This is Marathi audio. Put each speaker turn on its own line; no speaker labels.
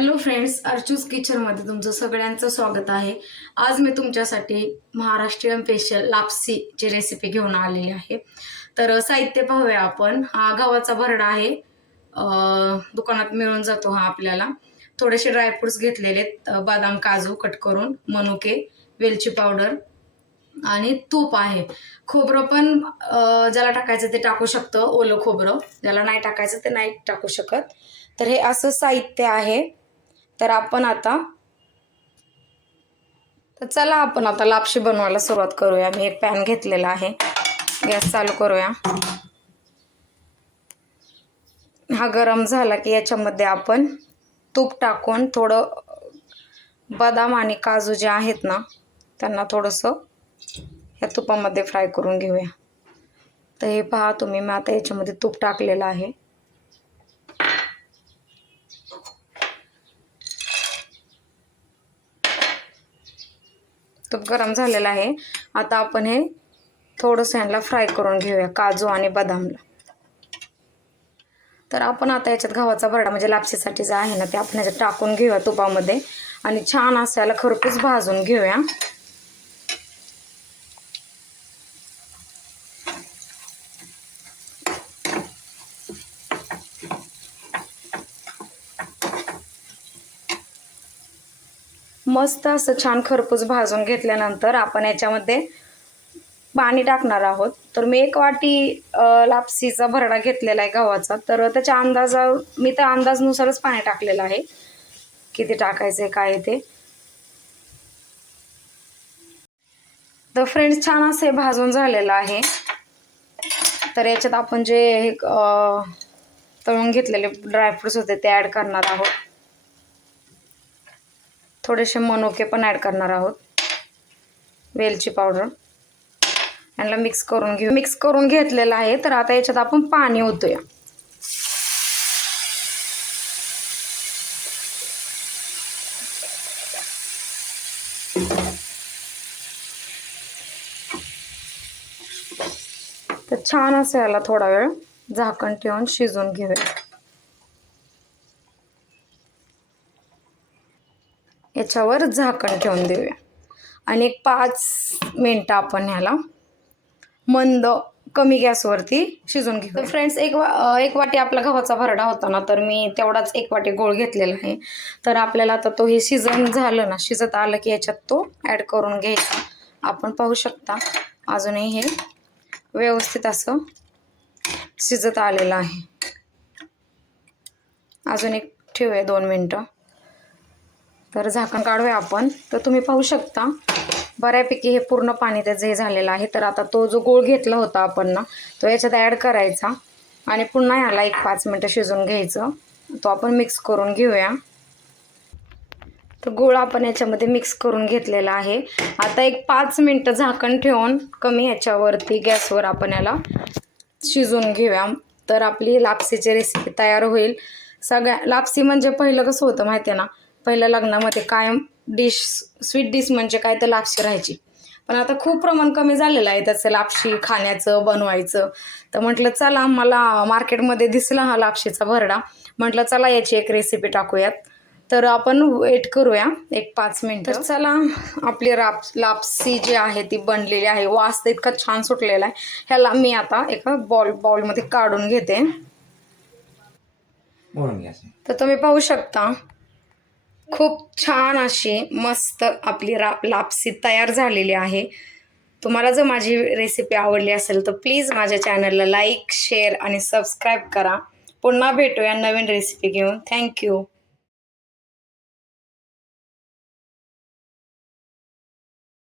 हॅलो फ्रेंड्स अर्चूस किचनमध्ये तुमचं सगळ्यांचं स्वागत आहे. आज मी तुमच्यासाठी महाराष्ट्रीयन स्पेशल लापसीची रेसिपी घेऊन आलेली आहे. तर साहित्य पाहूया आपण. हा गव्हाचा भरडा आहे. दुकानात मिळून जातो हा आपल्याला. थोडेसे ड्रायफ्रुट्स घेतलेले आहेत, बदाम काजू कट करून मनुके वेलची पावडर आणि तूप आहे. खोबरं पण ज्याला टाकायचं ते टाकू शकतं ओलं खोबरं. ज्याला नाही टाकायचं ते नाही टाकू शकत. तर हे असं साहित्य आहे. तर आपण आता तर चला आपण आता लापशी बनवायला सुरुवात करूया. मी एक पॅन घेतलेला आहे. गॅस चालू करूया. हा गरम झाला की याच्यामध्ये आपण तूप टाकून थोडं बदाम आणि काजू जे आहेत ना त्यांना थोडंसं ह्या तुपामध्ये फ्राय करून घेऊया. तर हे पहा तुम्ही मी आता याच्यामध्ये तूप टाकलेलं आहे. तूप गरम झालेलं आहे. आता आपण हे थोडंसं ह्यांना फ्राय करून घेऊया काजू आणि बदामला. तर आपण आता याच्यात गव्हाचा भरडा म्हणजे लापशीसाठी जे आहे ना ते आपण ह्याच्यात टाकून घेऊया तुपामध्ये. आणि छान असं याला खरपूस भाजून घेऊया. मस्त असं छान खरपूस भाजून घेतल्यानंतर आपण याच्यामध्ये पाणी टाकणार आहोत. तर मी एक वाटी लापसीचा भरडा घेतलेला आहे गव्हाचा. तर त्याच्या अंदाजा मी तर अंदाजनुसारच पाणी टाकलेलं आहे. किती टाकायचं आहे काय ते? तर फ्रेंड्स छान असं हे भाजून झालेलं आहे. तर याच्यात आपण जे हे तळून घेतलेले ड्रायफ्रुट्स होते ते ॲड करणार आहोत. थोडेसे मनोके पण ॲड करणार आहोत. वेलची पावडर यांना मिक्स करून घेऊ. मिक्स करून घेतलेलं आहे तर आता याच्यात आपण पाणी ओतूया. तर छान असं याला थोडा वेळ झाकण ठेवून शिजवून घेऊया. याच्यावर झाकण ठेवून देऊया. आणि एक पाच मिनटं आपण ह्याला मंद कमी गॅसवरती शिजून घेऊ तर फ्रेंड्स एक वा एक वाटी आपला गव्हाचा भरडा होता ना तर मी तेवढाच एक वाटी गोळ घेतलेला आहे. तर आपल्याला आता तो हे शिजन झालं ना शिजत आलं की याच्यात तो ॲड करून घ्यायचा. आपण पाहू शकता अजूनही हे व्यवस्थित असं शिजत आलेलं आहे. अजून एक ठेवूया दोन मिनटं. तर झाकण काढूया आपण. तर तुम्ही पाहू शकता बऱ्यापैकी हे पूर्ण पाणी त्याचं हे झालेलं आहे. तर आता तो जो गोळ घेतला होता आपण ना तो याच्यात ॲड करायचा. आणि पुन्हा ह्याला एक पाच मिनटं शिजवून घ्यायचं. तो आपण मिक्स करून घेऊया. तर गोळ आपण याच्यामध्ये मिक्स करून घेतलेला आहे. आता एक पाच मिनटं झाकण ठेवून कमी ह्याच्यावरती गॅसवर आपण याला शिजून घेऊया. तर आपली लापसीची रेसिपी तयार होईल. सगळ्या लापसी म्हणजे पहिलं कसं होतं माहिती आहे ना? पहिल्या लग्नामध्ये कायम डिश स्वीट डिश म्हणजे काय तर लापशी राहायची. पण आता खूप प्रमाण कमी झालेलं आहे त्याचं लापशी खाण्याचं बनवायचं. तर म्हटलं चला मला मार्केटमध्ये दिसला हा लापशीचा भरडा. म्हटलं चला याची एक रेसिपी टाकूयात. तर आपण वेट करूया एक पाच मिनटं. तर चला आपली राप लापसी जी आहे ती बनलेली आहे. वास तर इतका छान सुटलेला आहे. ह्याला मी आता एका बॉल बाउलमध्ये काढून घेते. तर तुम्ही पाहू शकता खूप छान अशी मस्त आपली रा लापसी तयार झालेली आहे. तुम्हाला जर माझी रेसिपी आवडली असेल तर प्लीज माझ्या चॅनलला लाईक शेअर आणि सबस्क्राईब करा. पुन्हा भेटूया नवीन रेसिपी घेऊन. थँक्यू